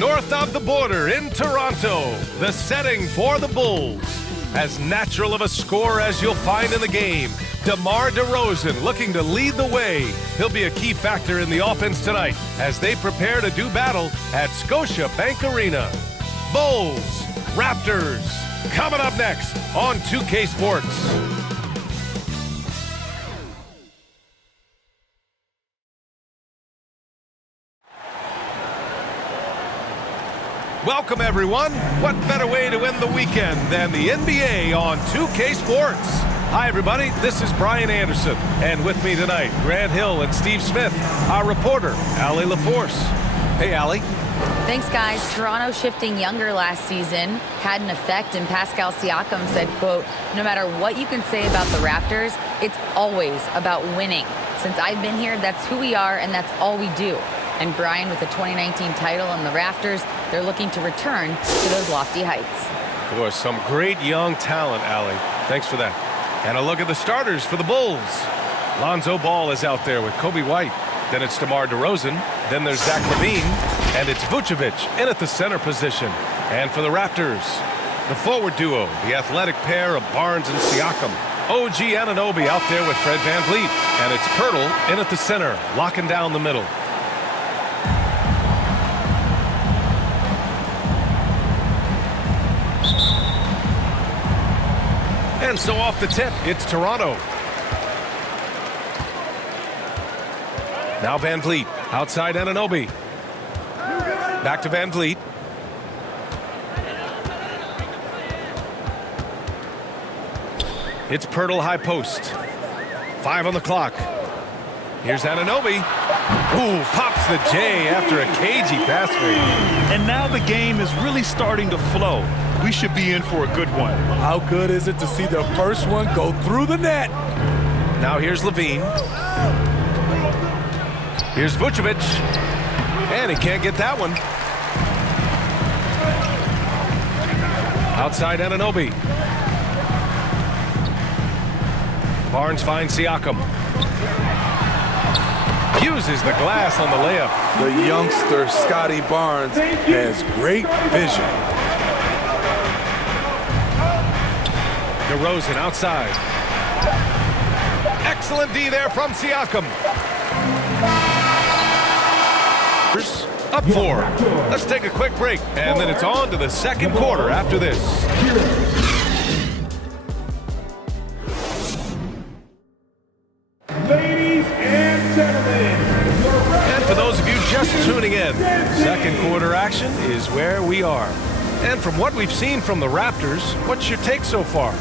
north of the border in Toronto, the setting for the Bulls. As natural of a scorer as you'll find in the game, DeMar DeRozan looking to lead the way. He'll be a key factor in the offense tonight as they prepare to do battle at Scotiabank Arena. Bulls, Raptors, coming up next on 2K Sports. Welcome, everyone. What better way to end the weekend than the NBA on 2K Sports? Hi, everybody. This is Brian Anderson. And with me tonight, Grant Hill and Steve Smith, our reporter, Allie LaForce. Hey, Allie. Thanks, guys. Toronto shifting younger last season had an effect, and Pascal Siakam said, quote, "No matter what you can say about the Raptors, it's always about winning. Since I've been here, that's who we are, and that's all we do." And Brian, with the 2019 title and the Raptors, they're looking to return to those lofty heights. Boy, some great young talent, Allie. Thanks for that. And a look at the starters for the Bulls. Lonzo Ball is out there with Kobe White. Then it's DeMar DeRozan. Then there's Zach LaVine. And it's Vucevic in at the center position. And for the Raptors, the forward duo, the athletic pair of Barnes and Siakam. OG Anunoby out there with Fred VanVleet. And it's Pirtle in at the center, locking down the middle. And so off the tip, it's Toronto. Now VanVleet, outside Anunoby. Back to VanVleet. It's Pirtle high post. 5 on the clock. Here's Anunoby. Ooh, pops the J after a cagey pass fake. And now the game is really starting to flow. We should be in for a good one. How good is it to see the first one go through the net? Now here's LaVine. Here's Vucevic. And he can't get that one. Outside Anunoby. Barnes finds Siakam. Uses the glass on the layup. The youngster, Scotty Barnes, has great vision. DeRozan outside. Excellent D there from Siakam. Up 4. Let's take a quick break, and then it's on to the second quarter after this. Ladies and gentlemen, and for those of you just tuning in, second quarter action is where we are. And from what we've seen from the Raptors, what's your take so far?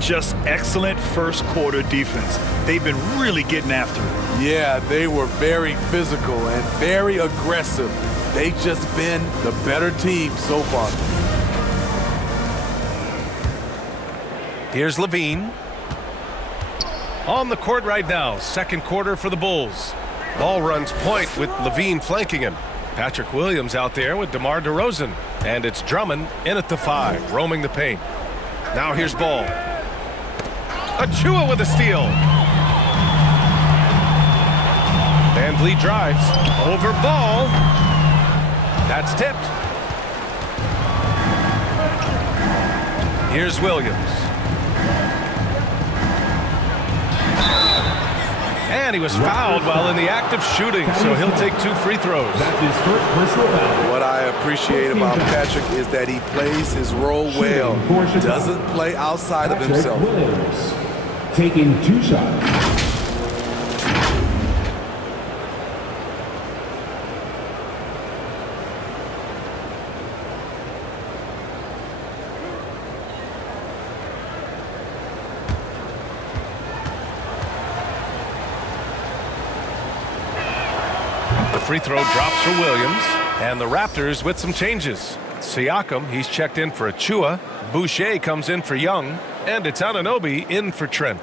Just excellent first quarter defense. They've been really getting after it. Yeah, they were very physical and very aggressive. They've just been the better team so far. Here's LaVine. On the court right now, second quarter for the Bulls. Ball runs point with LaVine flanking him. Patrick Williams out there with DeMar DeRozan. And it's Drummond in at the 5, roaming the paint. Now here's Ball. Achua with a steal. VanVleet drives. Over Ball. That's tipped. Here's Williams. And he was fouled while in the act of shooting, so he'll take 2 free throws. that's his first personal foul. What I appreciate about Patrick is that he plays his role well. Doesn't play outside of himself. Williams, taking 2 shots. Free throw drops for Williams, and the Raptors with some changes. Siakam, he's checked in for Achua. Boucher comes in for Young, and it's Anunoby in for Trent.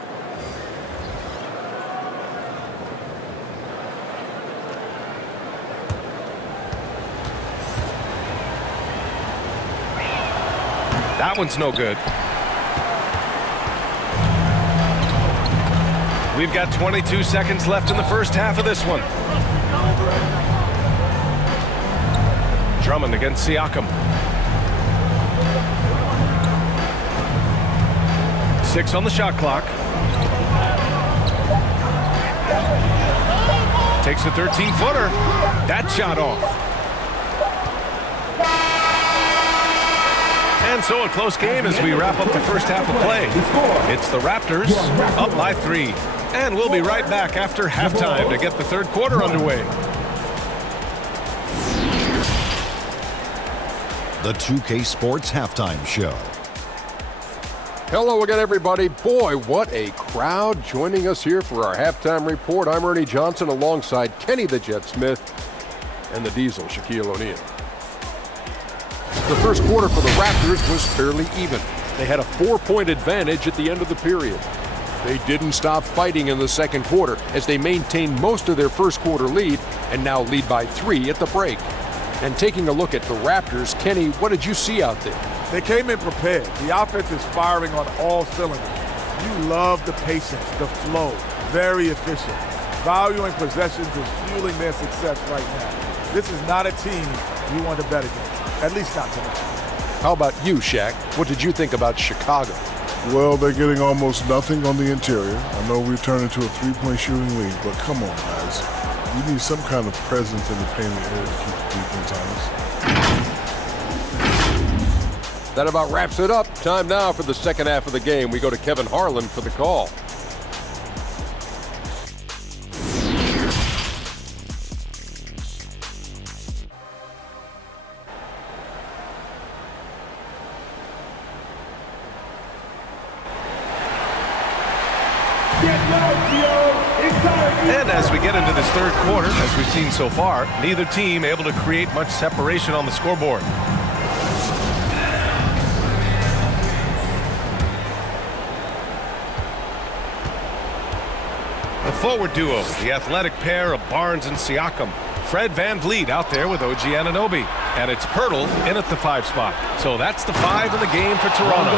That one's no good. We've got 22 seconds left in the first half of this one. Drummond against Siakam. 6 on the shot clock. Takes a 13-footer. That shot off. And so a close game as we wrap up the first half of play. It's the Raptors up by 3. And we'll be right back after halftime to get the third quarter underway. The 2K Sports Halftime Show. Hello again, everybody. Boy, what a crowd joining us here for our halftime report. I'm Ernie Johnson alongside Kenny the Jet Smith and the Diesel, Shaquille O'Neal. The first quarter for the Raptors was fairly even. They had a 4-point advantage at the end of the period. They didn't stop fighting in the second quarter as they maintained most of their first quarter lead and now lead by 3 at the break. And taking a look at the Raptors, Kenny, what did you see out there? They came in prepared. The offense is firing on all cylinders. You love the patience, the flow, very efficient. Valuing possessions is fueling their success right now. This is not a team you want to bet against, at least not tonight. How about you, Shaq? What did you think about Chicago? Well, they're getting almost nothing on the interior. I know we've turned into a 3-point shooting league, but come on, guys. You need some kind of presence in the painted area to keep the defense honest. That about wraps it up. Time now for the second half of the game. We go to Kevin Harlan for the call. And as we get into this third quarter, as we've seen so far, neither team able to create much separation on the scoreboard. The forward duo, the athletic pair of Barnes and Siakam. Fred VanVleet out there with OG Anunoby. And it's Pirtle in at the 5 spot. So that's the 5 in the game for Toronto.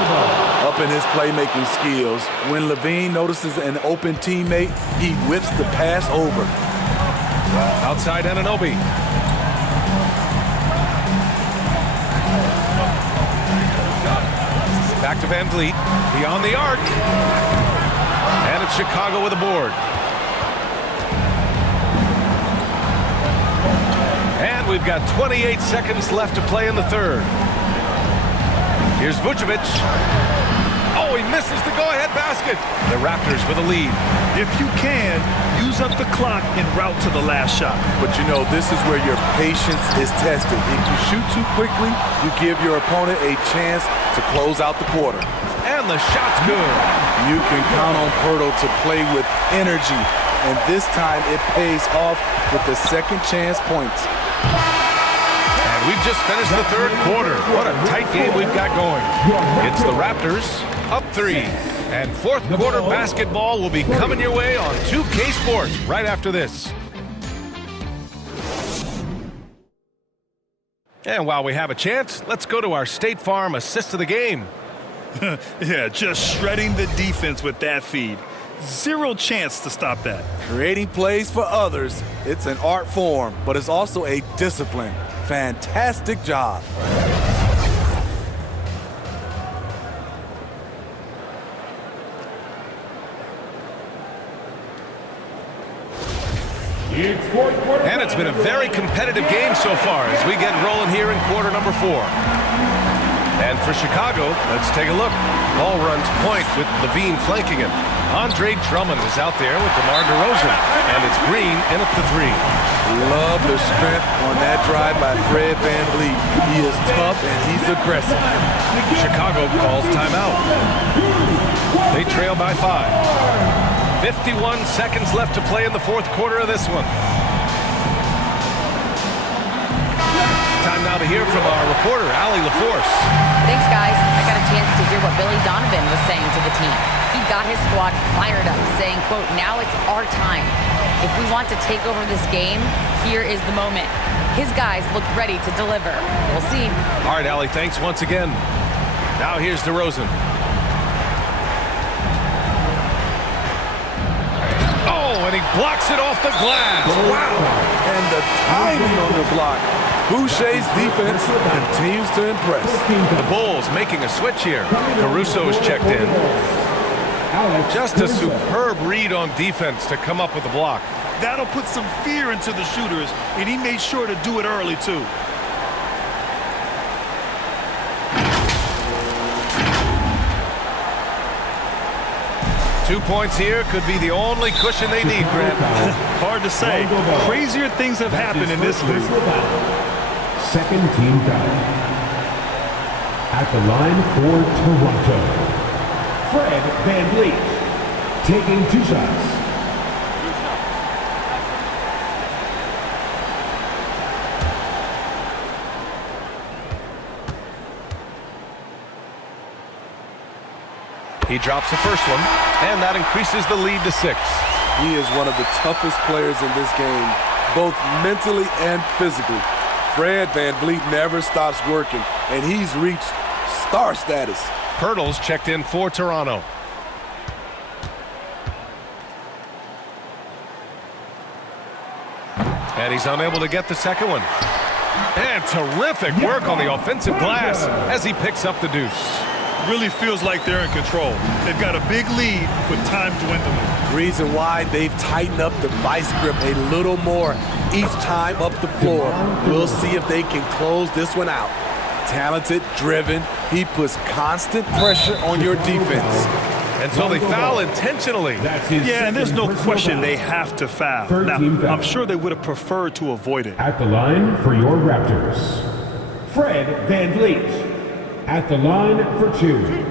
Up in his playmaking skills, when Levine notices an open teammate, he whips the pass over. Outside Anunoby. Back to VanVleet. Beyond the arc. And it's Chicago with a board. And we've got 28 seconds left to play in the third. Here's Vucevic. Oh, he misses the go-ahead basket. The Raptors with a lead. If you can, use up the clock en route to the last shot. But you know, this is where your patience is tested. If you shoot too quickly, you give your opponent a chance to close out the quarter. And the shot's good. You can count on Pirtle to play with energy. And this time it pays off with the second chance points. And we've just finished the third quarter. What a tight game we've got going. It's the Raptors up 3. And fourth quarter basketball will be coming your way on 2K Sports right after this. And while we have a chance, let's go to our State Farm assist of the game. Yeah, just shredding the defense with that feed. Zero chance to stop that. Creating plays for others, it's an art form, but it's also a discipline. Fantastic job. And it's been a very competitive game so far as we get rolling here in quarter number 4. And for Chicago, let's take a look. Ball runs point with Levine flanking him. Andre Drummond is out there with DeMar DeRozan. And it's Green in at the 3. Love the strength on that drive by Fred VanVleet. He is tough and he's aggressive. Chicago calls timeout. They trail by 5. 51 seconds left to play in the fourth quarter of this one. Time now to hear from our reporter, Allie LaForce. Thanks, guys. I got a chance to hear what Billy Donovan was saying to the team. He got his squad fired up, saying, quote, "Now it's our time. If we want to take over this game, here is the moment." His guys look ready to deliver. We'll see. All right, Allie, thanks once again. Now here's DeRozan. Oh, and he blocks it off the glass. Wow. And the timing on the block. Boucher's defense continues to impress. The Bulls making a switch here. Caruso's checked in. Just a superb read on defense to come up with the block. That'll put some fear into the shooters, and he made sure to do it early, too. Two points here could be the only cushion they need, Grant. Hard to say. Crazier things have happened in this league. Second team foul. At the line for Toronto, Fred VanVleet, taking 2 shots. He drops the first one, and that increases the lead to 6. He is one of the toughest players in this game, both mentally and physically. Fred VanVleet never stops working, and he's reached star status. Pirtle's checked in for Toronto. And he's unable to get the second one. And terrific work on the offensive glass as he picks up the deuce. Really feels like they're in control. They've got a big lead with time dwindling. Reason why they've tightened up the vice grip a little more each time up the floor. We'll see if they can close this one out. Talented, driven, he puts constant pressure on your defense. And so they foul intentionally. Yeah, and there's no question they have to foul. Now, I'm sure they would have preferred to avoid it. At the line for your Raptors, Fred VanVleet. At the line for 2.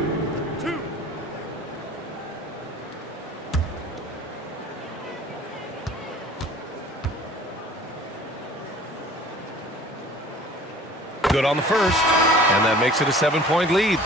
Good on the first, and that makes it a 7-point lead.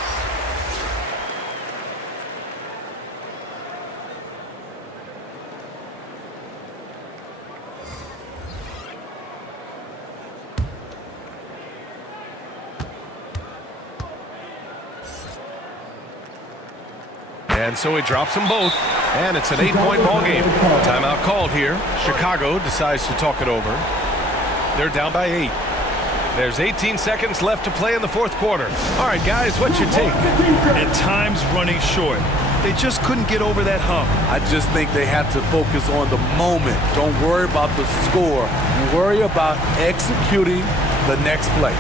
And so he drops them both, and it's an 8-point ball game. Timeout called here. Chicago decides to talk it over. They're down by 8. There's 18 seconds left to play in the fourth quarter. All right, guys, what's your take? And time's running short. They just couldn't get over that hump. I just think they have to focus on the moment. Don't worry about the score. Worry about executing the next play.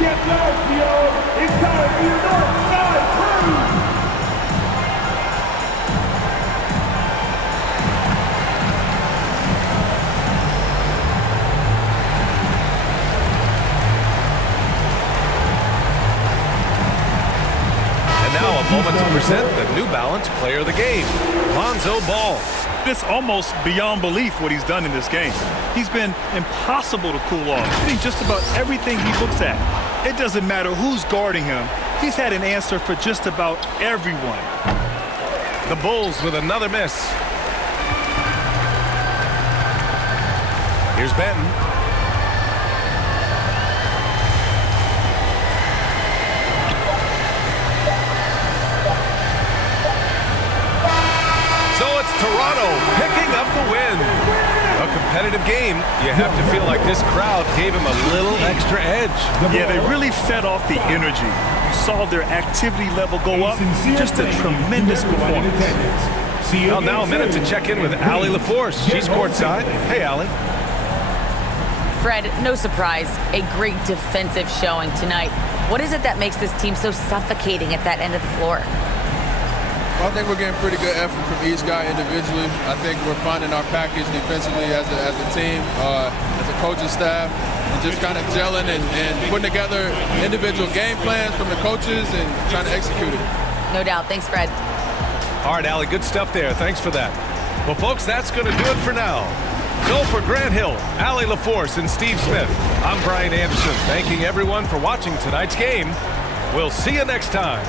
Get loud, Theo! It's time for your North Side Crew! Now a moment to present the New Balance Player of the Game, Lonzo Ball. It's almost beyond belief what he's done in this game. He's been impossible to cool off, hitting just about everything he looks at. It doesn't matter who's guarding him. He's had an answer for just about everyone. The Bulls with another miss. Here's Benton. Toronto picking up the win. A competitive game. You have to feel like this crowd gave him a little extra edge. Yeah, they really fed off the energy. You saw their activity level go up. Just a tremendous performance. Well, now a minute to check in with Allie LaForce. She's courtside. Hey, Allie. Fred, no surprise, a great defensive showing tonight. What is it that makes this team so suffocating at that end of the floor? I think we're getting pretty good effort from each guy individually. I think we're finding our package defensively as a team, as a coaching staff, and just kind of gelling and putting together individual game plans from the coaches and trying to execute it. No doubt. Thanks, Fred. All right, Allie, good stuff there. Thanks for that. Well, folks, that's going to do it for now. So for Grant Hill, Allie LaForce, and Steve Smith, I'm Brian Anderson, thanking everyone for watching tonight's game. We'll see you next time.